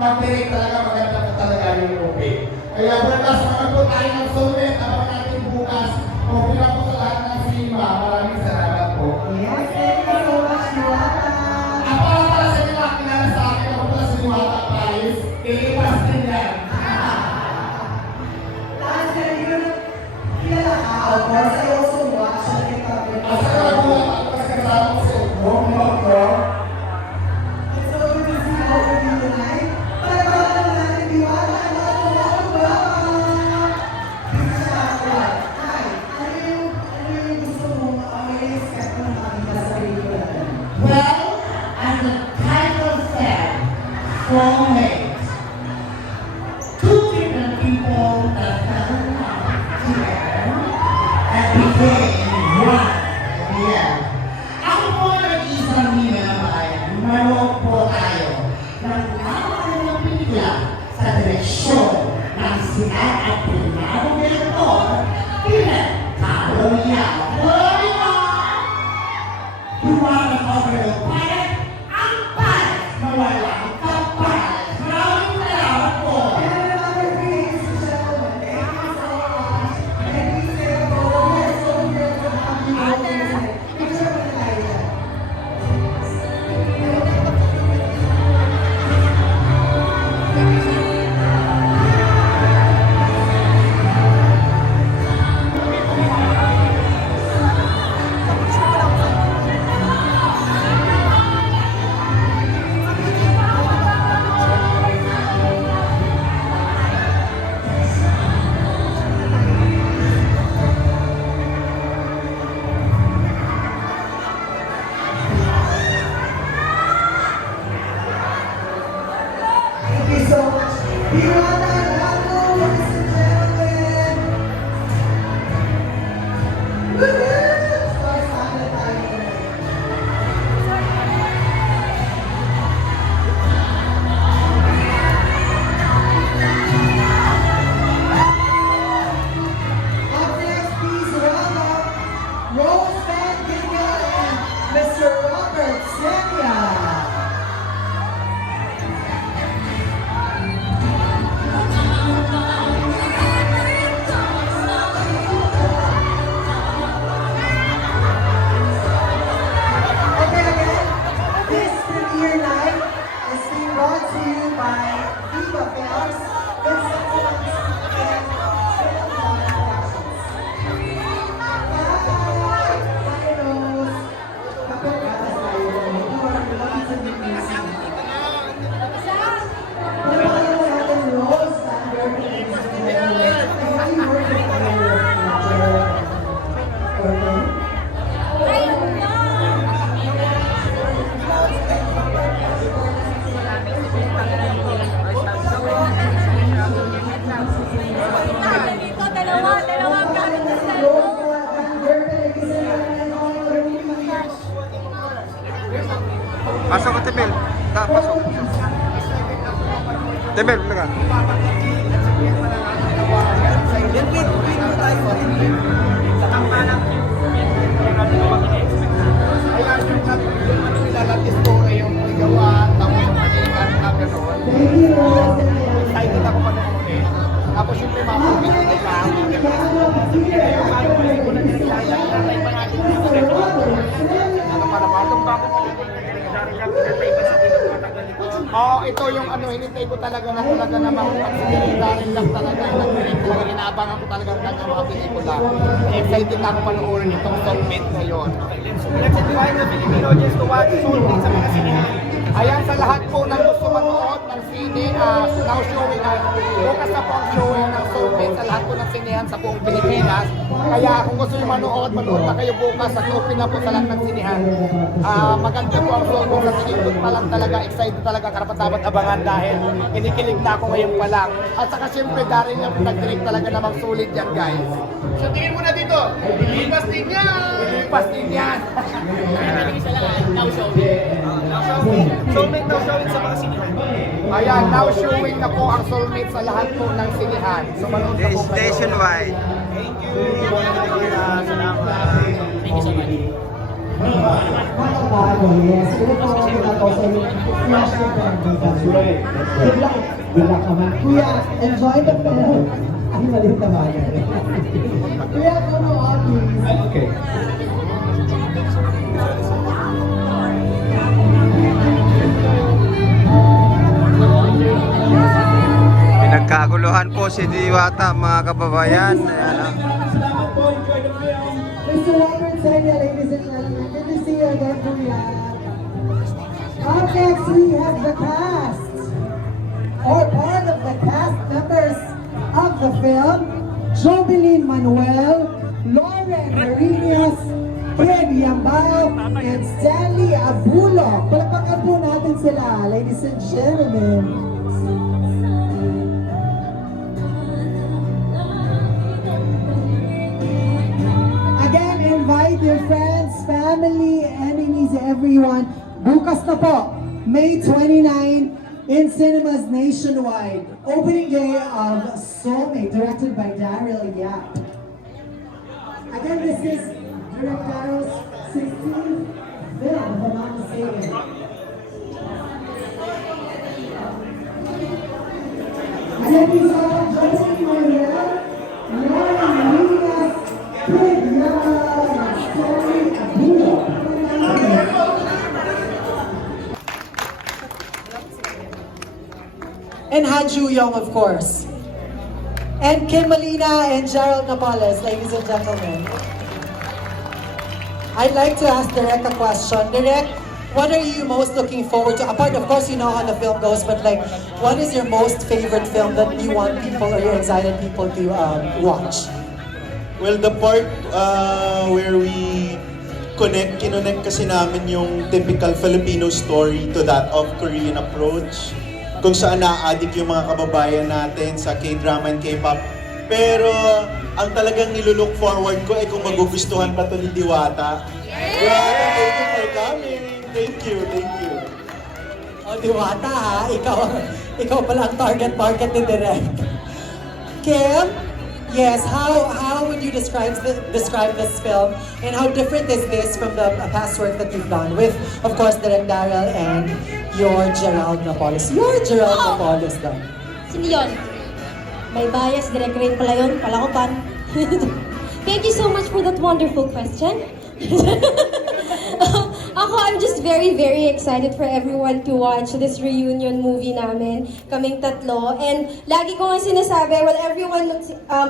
mag-direct talaga, maganda po talaga yung movie. Kaya bukas naman po tayo ng soulmate, abangan natin bukas. Okay lang po sa lahat ng cinema. Maraming salamat po. Yes, thank you so much, Diwata. Ako lang pala sa inyo nakakilala sa akin, ako pala si Diwata Price. Ilipas din yan. Last year, yun, kilala ka. Of course, I also watch the TikTok. Asa ka lang po ako kasi kasama ko sa Ugong, Ugong. It's so good to see all of you tonight. Palabatan natin, Diwata. Well, as the title said, soulmates. Two different people that fell in love together and became one. Yeah. Ako po nag-isang minamayan, manok po tayo ng napakagandang pelikula sa direksyon ng sikat at pinagong direktor, Pinet Carolina. Tumakas over the planet, ang pares na walang kapares. Maraming salamat po. Thank you so much. Diwata, bravo, ladies and gentlemen. Woohoo! Star-studded tayo tonight. Up next, please welcome Rose Van Ginkle and Mr. Robert Semia. Okay, again, this premiere night is being brought to you by Viva Films, Vincent Films, and Film Productions. Bye! Bye, Rose! Magpapagatas tayo. You are lucky to meet you. Napakalaman mo natin, Rose, sa American Institute. I really work with you. Okay? Dalawang gamit na Pasok ka, Temel. Pasok. Temel, talaga. Yung gawa, tapos mag-iingat na gano'n. Excited ako panoorin. Tapos yung may mga pagkakas na ito yung ano, hinintay ko talaga na namang pagsisilitarin lang talaga. Talaga inaabangan ko talaga ang kanyang mga pelikula. Excited na ako panoorin itong Soulmate ngayon. Let's invite the Filipino audience to watch Soulmate sa mga sinihan. Ayan sa lahat po ng gusto manood ng sine, now showing bukas na po ang showing ng Soulmate sa lahat po ng sinehan sa buong Pilipinas. Kaya kung gusto nyo manood na kayo bukas at open na po sa lahat ng sinehan. Maganda po ang Soulmate sa tingin ko pa lang talaga, excited talaga, karapat-dapat abangan dahil kinikilig na ako ngayon pa lang. At saka siyempre Daryl yung nag-direct talaga namang sulit yan, guys. So tingin mo na dito, lipas din yan! Lipas din yan! Soulmate now showing sa mga sinihan. Ayan, now showing na po ang Soulmate sa lahat po ng sinihan. So manood na po kayo. Nationwide. Thank you. Salamat. Thank you so much. Matabago, yes. Pero po, kita po sa inyo, flash yung pag-ibig. Good luck. Good luck naman. Kuya, enjoy the film. Ay, maliit na bagay. Kuya, come on, please. Okay. Pinagkaguluhan po si Diwata, mga kababayan. Ayan, ah. Salamat po. Enjoy the film. Mr. Robert Senya, ladies and gentlemen, good to see you again, Kuya. Up next, we have the cast, or part of the cast members of the film, Jovelyn Manuel, Lauren Marinas, Ken Yambao, and Stanley Abulo. Palakpakan po natin sila, ladies and gentlemen. Again, invite your friends, family, enemies, everyone. Bukas na po, May 29, in cinemas nationwide. Opening day of Soulmate, directed by Daryl Yap. Again, this is Direct Daryl's 16th film, if I'm not mistaken. Again, these are Josie Manuel, Lauren Marinas, Ken Yambao, and Stanley Abulo. And Han Ju-young, of course. And Kim Molina and Gerald Napoles, ladies and gentlemen. I'd like to ask Direk a question. Direk, what are you most looking forward to? Apart, of course, you know how the film goes, but like, what is your most favorite film that you want people or you're excited people to watch? Well, the part where we kinonect kasi namin yung typical Filipino story to that of Korean approach. Kung saan na-addict yung mga kababayan natin sa K-drama and K-pop. Pero ang talagang nilulook forward ko ay kung magugustuhan ba ito ni Diwata. Diwata, thank you for coming. Thank you, thank you. O, Diwata ha, ikaw pala ang target market ni Direk. Kim, yes, how would you describe this film, and how different is this from the past work that you've done with, of course, Direk Daryl and your Gerald Napoles? Your Gerald Napoles daw. Sino yun? May bias, direct rin pala yun. Pala ko pan. Thank you so much for that wonderful question. Ako, I'm just very, very excited for everyone to watch this reunion movie namin, kaming tatlo. And lagi ko nga sinasabi, well, everyone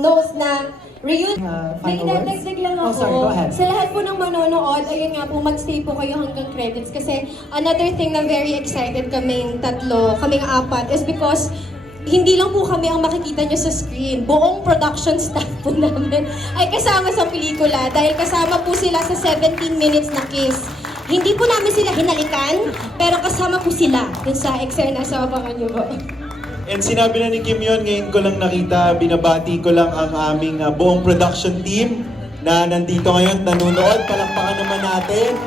knows na reunion. May final words? idadagdag lang Oh, ako. sorry, go ahead. Sa lahat po ng manonood, ayun nga po, magstay po kayo hanggang credits. Kasi another thing na very excited kaming tatlo, kaming apat, is because hindi lang po kami ang makikita nyo sa screen. Buong production staff po namin ay kasama sa pelikula dahil kasama po sila sa 17 minutes na kiss. Hindi po namin sila hinalikan, pero kasama po sila dun sa eksena sa abangan nyo po. And sinabi na ni Kim yun, ngayon ko lang nakita, binabati ko lang ang aming buong production team na nandito ngayon, nanonood. Palakpakan naman natin.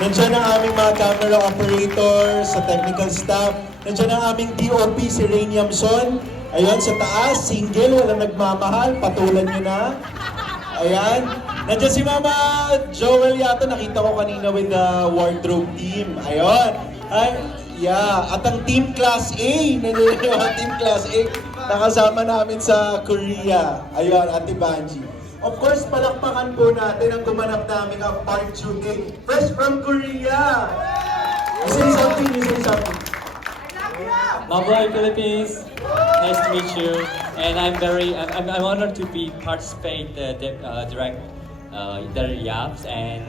Nandiyan ang aming mga camera operators, sa technical staff. Nandiyan ang aming DOP, si Rain Yamson. Ayun, sa taas, single, walang nagmamahal, patulan nyo na. Ayan. Nandiyan si Mama Joel yata, nakita ko kanina with the wardrobe team. Ayun. Ay, yeah. At ang Team Class A, nandiyan yung Team Class A, nakasama namin sa Korea. Ayun, Ate Banji. Of course, palakpakan po natin ang gumanap namin ang Park Joo-tae, fresh from Korea. You say something, you say something. Mabuhay Philippines, nice to meet you, and I'm honored to be participate direct Daryl Yaps, and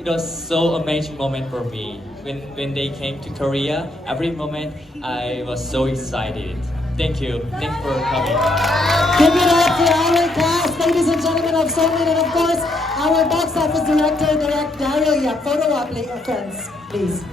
it was so amazing moment for me when they came to Korea. Every moment I was so excited. Thank you for coming. Give it up to our cast, ladies and gentlemen of Soulmate, and of course, our box office director, Direk Daryl Yap. Photo op, friends, please.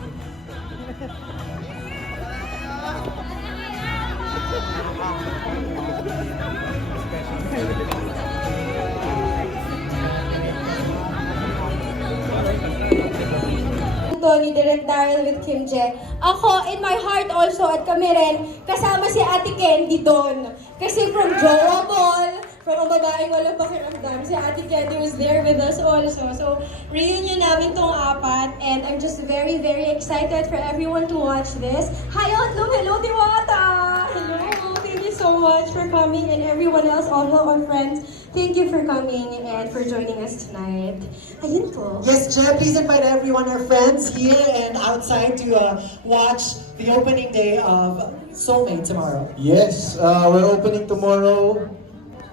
Ni Direk Daryl with Kim Jae. Ako, in my heart also, at kami rin, kasama si Ate Candy doon. Kasi from Jowa Ball, From ang babaeng walang pakiramdam. Si Ate Candy was there with us also. So, reunion namin tong apat. And I'm just very, very excited for everyone to watch this. Hi, Outlook! Hello, Diwata! Hello! Thank you so much for coming. And everyone else, all our friends, thank you for coming and for joining us tonight. Ayun po. Yes, Jen, please invite everyone, our friends here and outside to watch the opening day of Soulmate tomorrow. Yes, we're opening tomorrow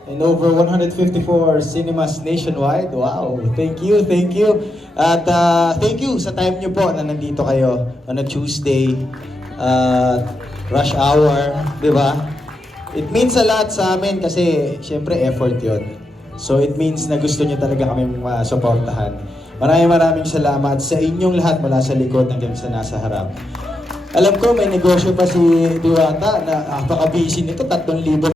in over 154 cinemas nationwide. Wow, thank you, thank you. At thank you sa time nyo po na nandito kayo on a Tuesday, rush hour, di ba? It means a lot sa amin kasi syempre effort yon. So it means na gusto nyo talaga kami suportahan. Maraming salamat sa inyong lahat mula sa likod hanggang sa nasa harap. Alam ko may negosyo pa si Diwata na napaka-busy nito, 3,000